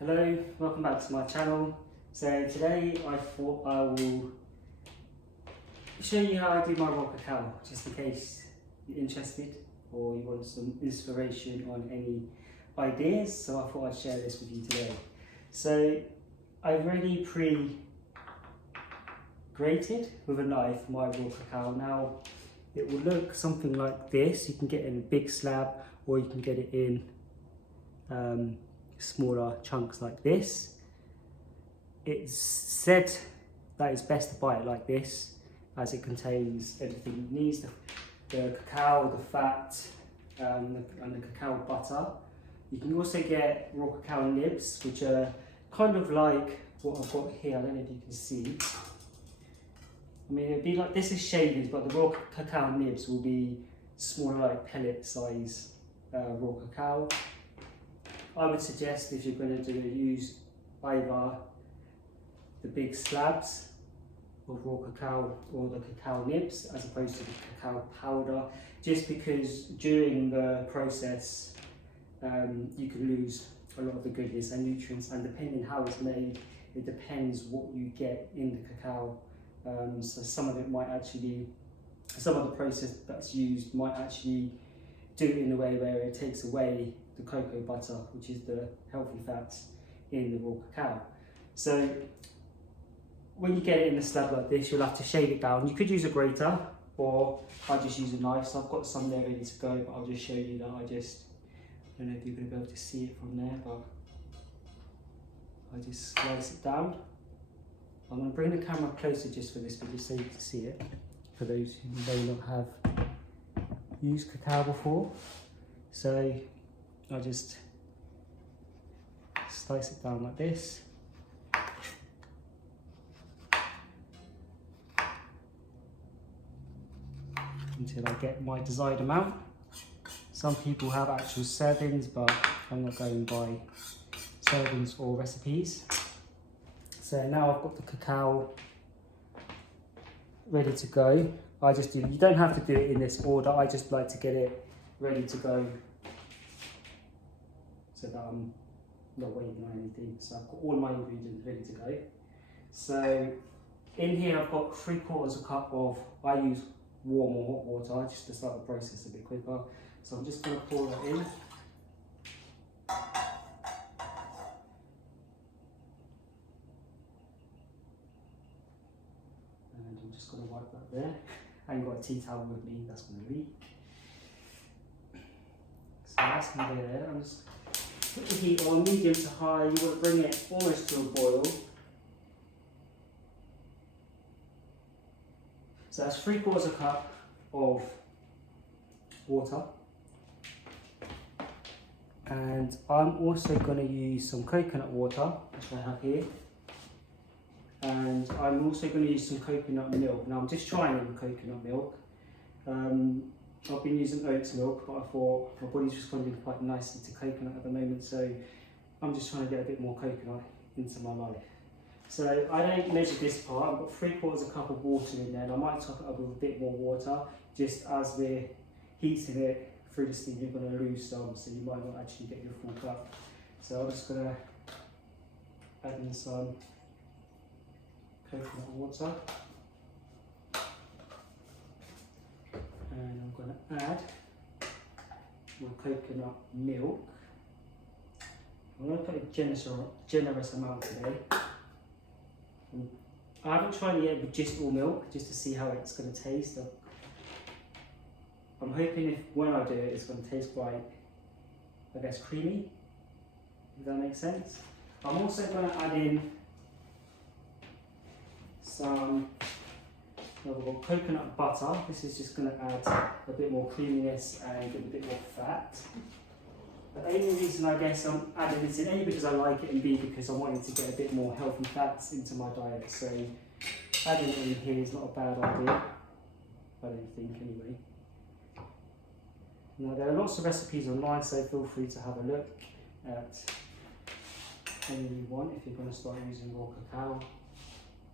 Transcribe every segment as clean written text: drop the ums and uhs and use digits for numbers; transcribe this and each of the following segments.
Hello, welcome back to my channel. So today I thought I will show you how I do my raw cacao, just in case you're interested or you want some inspiration on any ideas. So I thought I'd share this with you today. So I've already pre-grated with a knife my raw cacao. Now it will look something like this. You can get it in a big slab or you can get it in smaller chunks like this. It's said that it's best to buy it like this as it contains everything it needs, the cacao, the fat, and the cacao butter. You can also get raw cacao nibs, which are kind of like what I've got here. I don't know if you can see. I mean, it'd be like, this is shavings, but the raw cacao nibs will be smaller, like pellet size raw cacao. I would suggest if you're going to use either the big slabs of raw cacao or the cacao nibs as opposed to the cacao powder, just because during the process you can lose a lot of the goodness and nutrients, and depending how it's made, it depends what you get in the cacao. So some of it might actually, some of the process that's used might actually do it in a way where it takes away the cocoa butter, which is the healthy fats in the raw cacao. So when you get it in a slab like this, you'll have to shave it down. You could use a grater, or I just use a knife. So I've got some there ready to go, but I'll just show you that I don't know if you're going to be able to see it from there, but I just slice it down. I'm going to bring the camera closer just for this bit, just so you can see it, for those who may not have used cacao before. So I just slice it down like this. Until I get my desired amount. Some people have actual servings, but I'm not going by servings or recipes. So now I've got the cacao ready to go. You don't have to do it in this order. I just like to get it ready to go so that I'm not waiting on anything. So I've got all my ingredients ready to go. So in here I've got 3/4 cup of, I use warm or hot water just to start the process a bit quicker. So I'm just going to pour that in. And I'm just going to wipe that there. I ain't got a tea towel with me, that's going to leak. So that's going to be there. I'm just put the heat on medium to high. You want to bring it almost to a boil. So that's 3/4 cup of water. And I'm also going to use some coconut water, which I have here. And I'm also going to use some coconut milk. Now I'm just trying it with coconut milk. I've been using oats milk, but I thought my body's responding quite nicely to coconut at the moment, so I'm just trying to get a bit more coconut into my life. So I don't measure this part. I've got 3/4 cup of water in there, and I might top it up with a bit more water, just as we're heating it through the steam, you're going to lose some, so you might not actually get your full cup. So I'm just going to add in some coconut water, and I'm going to add my coconut milk. I'm going to put a generous amount today. I haven't tried it yet with just all milk, just to see how it's going to taste. I'm hoping when I do it, it's going to taste quite, I guess, creamy, if that makes sense. I'm also going to add in some coconut butter. This is just going to add a bit more creaminess and a bit more fat. The only reason I guess I'm adding this in, A, because I like it, and B, because I wanted to get a bit more healthy fats into my diet. So adding it in here is not a bad idea, I don't think anyway. Now there are lots of recipes online, so feel free to have a look at any you want if you're going to start using raw cacao.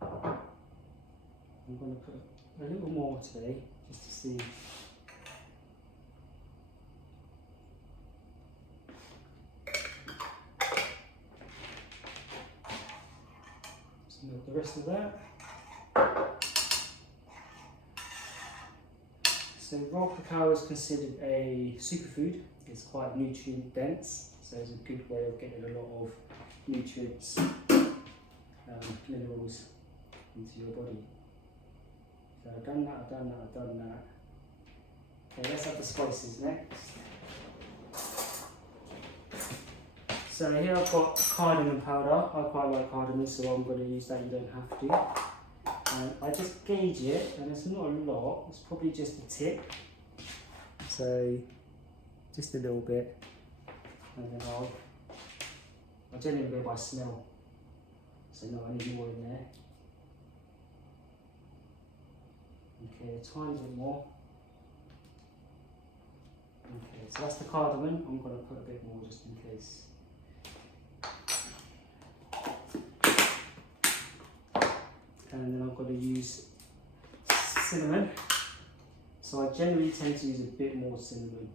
I'm going to put a little more today, just to see. got the rest of that. So raw cacao is considered a superfood. It's quite nutrient dense, so it's a good way of getting a lot of nutrients, minerals into your body. So I've done that. Okay, let's have the spices next. So here I've got cardamom powder. I quite like cardamom, so I'm going to use that. You don't have to. And I just gauge it, and it's not a lot. It's probably just a tip. So just a little bit, and then I generally go by smell. So no, I need more in there. Okay, a tiny bit more. Okay, so that's the cardamom. I'm going to put a bit more just in case. And then I'm going to use cinnamon. So I generally tend to use a bit more cinnamon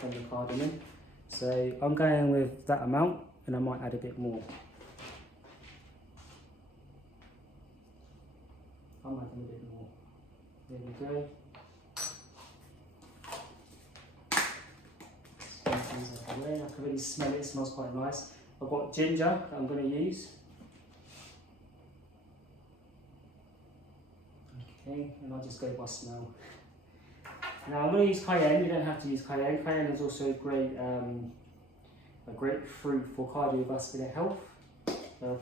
than the cardamom. So I'm going with that amount, and I might add a bit more. I'm adding a bit more. There we go. Spin things out of the way. I can really smell it. It smells quite nice. I've got ginger that I'm going to use. Okay, and I'll just go by smell. Now I'm going to use cayenne. You don't have to use cayenne. Cayenne is also a great fruit for cardiovascular health.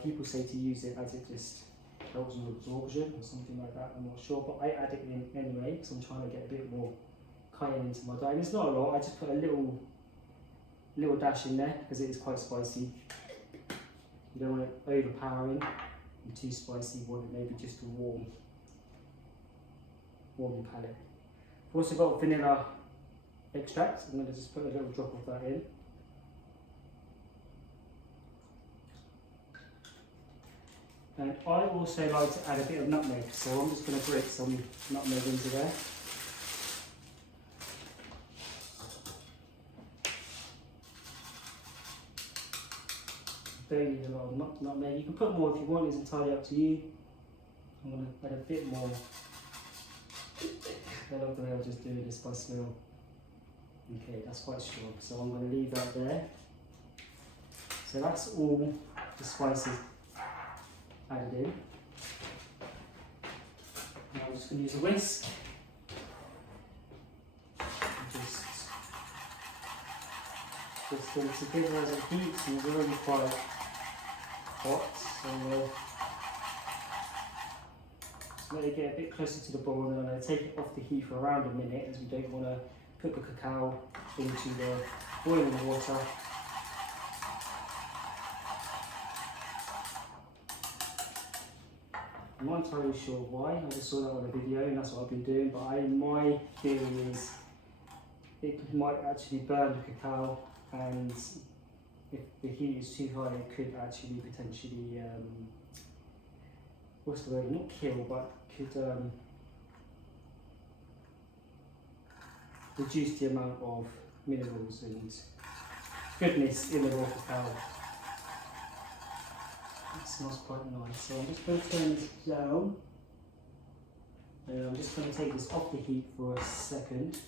People say to use it as it just helps with absorption or something like that. I'm not sure, but I add it in anyway because I'm trying to get a bit more cayenne into my diet. And it's not a lot. I just put a little dash in there because it is quite spicy. You don't want it overpowering and too spicy. You want it maybe just a warm palate. I've also got vanilla extract. I'm going to just put a little drop of that in. And I also like to add a bit of nutmeg, so I'm just going to grate some nutmeg into there. Don't need a lot of nutmeg. You can put more if you want, it's entirely up to you. I'm going to add a bit more. I love the way I'm just doing this by smell. Okay, that's quite strong, so I'm going to leave that there. So that's all the spices added in. Now I'm just going to use a whisk. Just going to give it as it heats, and it's already quite hot, so let it get a bit closer to the boil, and I'm going to take it off the heat for around a minute, as we don't want to put the cacao into the boiling water. I'm not entirely sure why. I just saw that on a video, and that's what I've been doing. But my theory is it might actually burn the cacao, and if the heat is too high, it could actually potentially what's the word? Not kill, but could reduce the amount of minerals and goodness in the raw cacao. It smells quite nice. So I'm just going to turn this down, and I'm just going to take this off the heat for a second.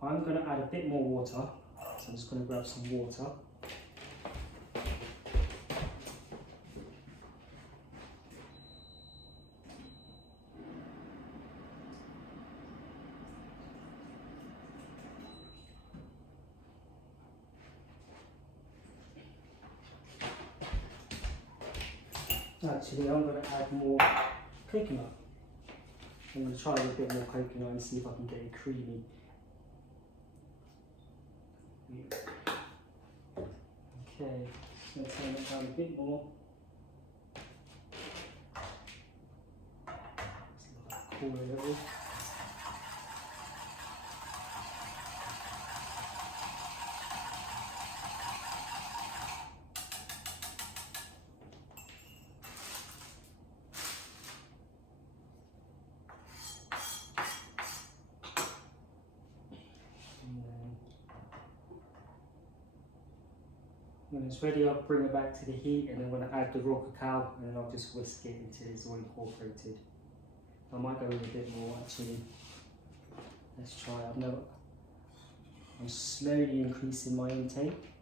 I'm going to add a bit more water, so I'm just going to grab some water. Actually, I'm going to add more coconut. I'm going to try a bit more coconut and see if I can get it creamy. Okay, just going to turn it down a bit more. Cool a little. When it's ready, I'll bring it back to the heat, and then when I add the raw cacao, and then I'll just whisk it until it's all incorporated. I might go with a bit more actually. Let's try. I'm slowly increasing my intake,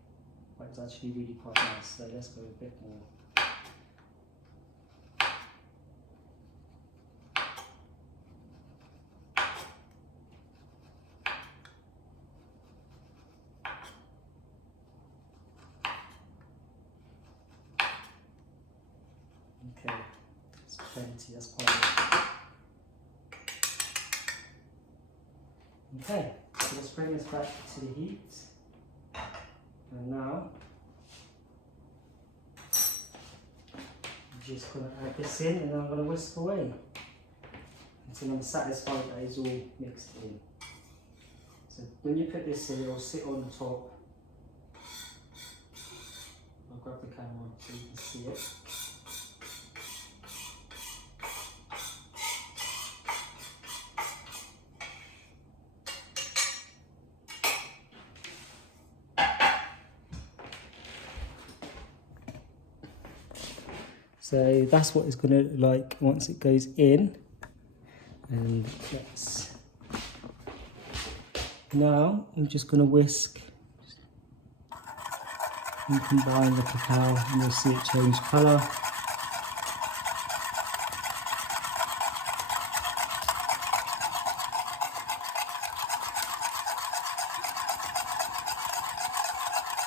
but it's actually really quite nice. So let's go a bit more. Okay, that's plenty. That's quite good. Okay, so let's bring this back to the heat. And now, I'm just going to add this in, and then I'm going to whisk away until I'm satisfied that it's all mixed in. So when you put this in, it'll sit on the top. I'll grab the camera so you can see it. So that's what it's going to look like once it goes in. And now I'm just going to whisk and combine the cacao, and you'll see it change colour.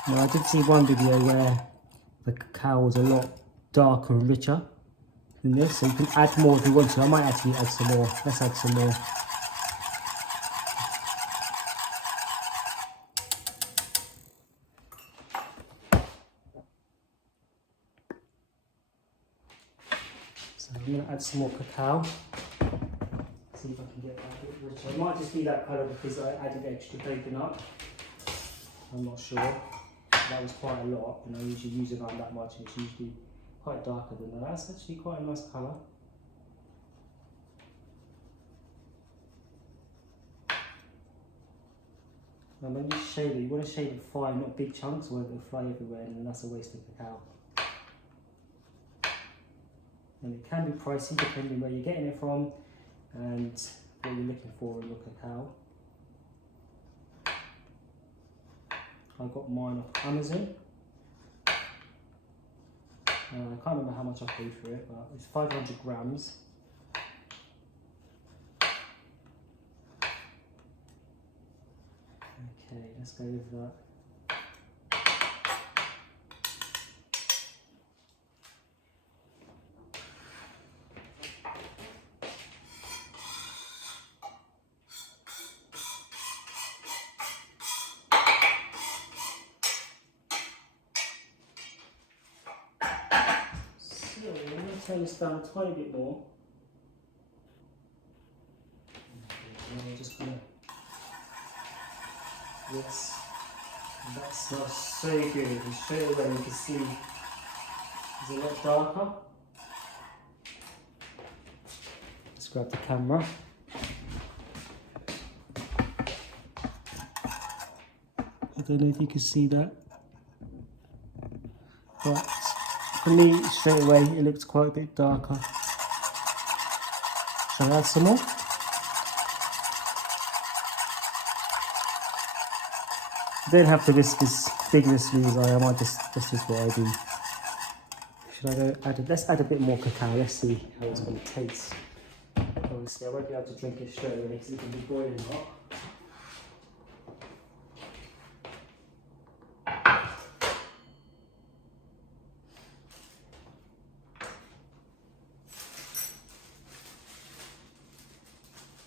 Now I did see one video where the cacao was a lot darker and richer than this, so you can add more if you want to. I might actually add some more. Let's add some more. So I'm going to add some more cacao. See if I can get that a bit richer. It might just be that colour because I added extra coconut. I'm not sure. That was quite a lot, and I usually use around that much, and it's usually quite darker than that. That's actually quite a nice colour. And when you shave it, you want to shave it fine, not big chunks, or it'll fly everywhere, and then that's a waste of cacao. And it can be pricey depending where you're getting it from and what you're looking for in your cacao. I got mine off Amazon. I can't remember how much I paid for it, but it's 500 grams. Okay, let's go with that. So I'm going to turn this down a tiny bit more. And I'm just going to yes, that smells so good. And straight away you can see it's a lot darker. Let's grab the camera. I don't know if you can see that, but for me straight away it looks quite a bit darker. Shall I add some more? You don't have to whisk as vigorously as I am. This is what I do. Should I go let's add a bit more cacao. Let's see how it's going to taste. Obviously I won't be able to drink it straight away because it can be boiling hot.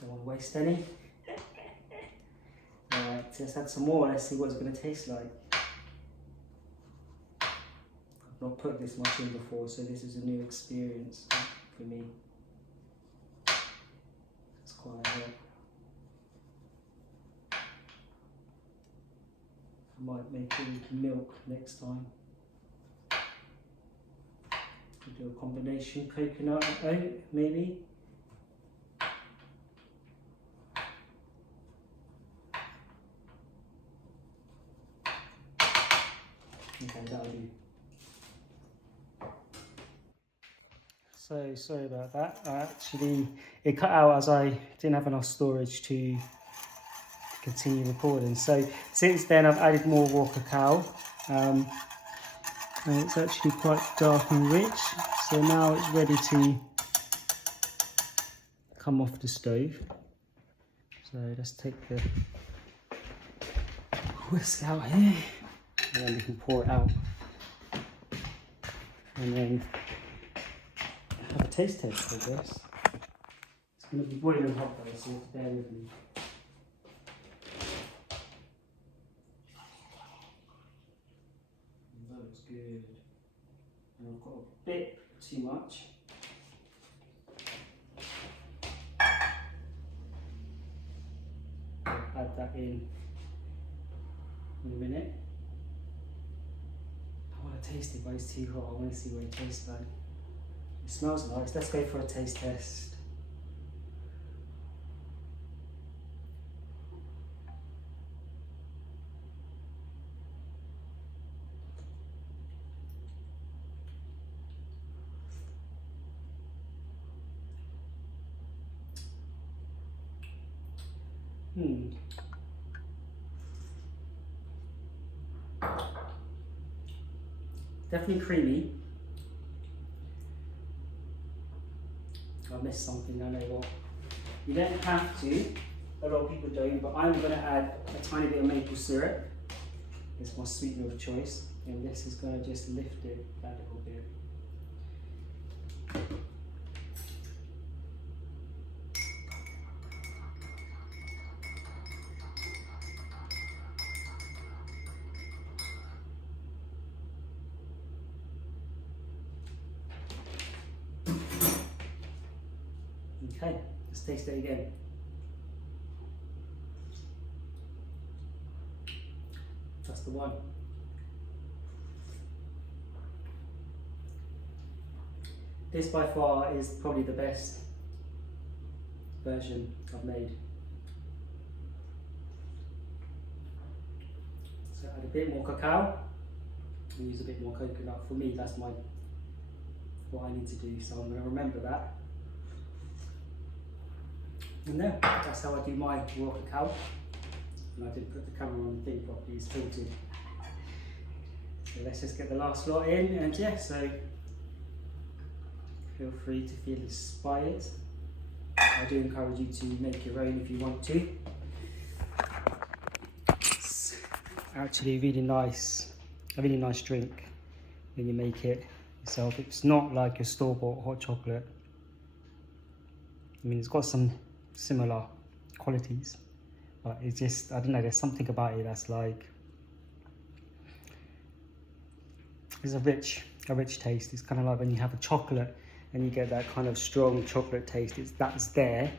Don't want to waste any. Alright, let's add some more. Let's see what it's going to taste like. I've not put this much in before, so this is a new experience for me. It's quite a lot. I might make it with milk next time. We'll do a combination coconut and oat, maybe. Okay, that'll do. So sorry about that. It cut out as I didn't have enough storage to continue recording. So since then I've added more raw cacao, and it's actually quite dark and rich. So now it's ready to come off the stove. So let's take the whisk out here, and then we can pour it out, and then have a taste test, I guess. It's going to be boiling hot though, so you have to bear with me. That looks good. And I've got a bit too much. Add that in a minute. I want to taste it, but it's too hot. I want to see what it tastes like. It smells nice. Let's go for a taste test. Definitely creamy. I missed something, I know what. You don't have to, a lot of people don't, but I'm going to add a tiny bit of maple syrup. It's my sweetener of choice, and this is going to just lift it a little bit. Okay, let's taste it again. That's the one. This by far is probably the best version I've made. So add a bit more cacao and use a bit more coconut. For me, that's what I need to do, so I'm going to remember that. And there, that's how I do my raw cacao. And I didn't put the camera on the thing properly, it's filtered. So let's just get the last lot in, and yeah, so feel free to feel inspired. I do encourage you to make your own if you want to. It's actually a really nice drink when you make it yourself. It's not like your store-bought hot chocolate. I mean, it's got some similar qualities, but it's just, I don't know, there's something about it that's like, it's a rich taste. It's kind of like when you have a chocolate and you get that kind of strong chocolate taste. That's there,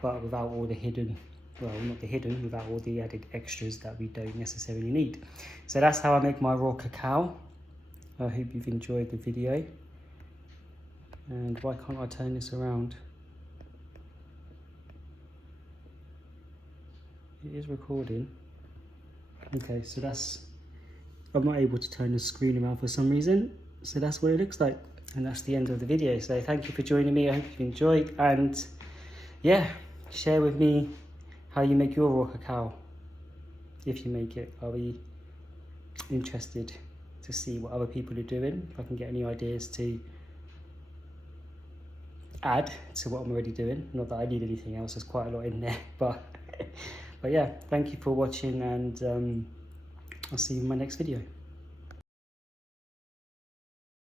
but without all the hidden, well, not the hidden, without all the added extras that we don't necessarily need. So that's how I make my raw cacao. I hope you've enjoyed the video. And why can't I turn this around? It is recording. Okay, so I'm not able to turn the screen around for some reason. So that's what it looks like. And that's the end of the video. So thank you for joining me. I hope you enjoyed. And yeah, share with me how you make your raw cacao. If you make it, I'll be interested to see what other people are doing. If I can get any ideas to add to what I'm already doing. Not that I need anything else, there's quite a lot in there. But yeah, thank you for watching, and I'll see you in my next video.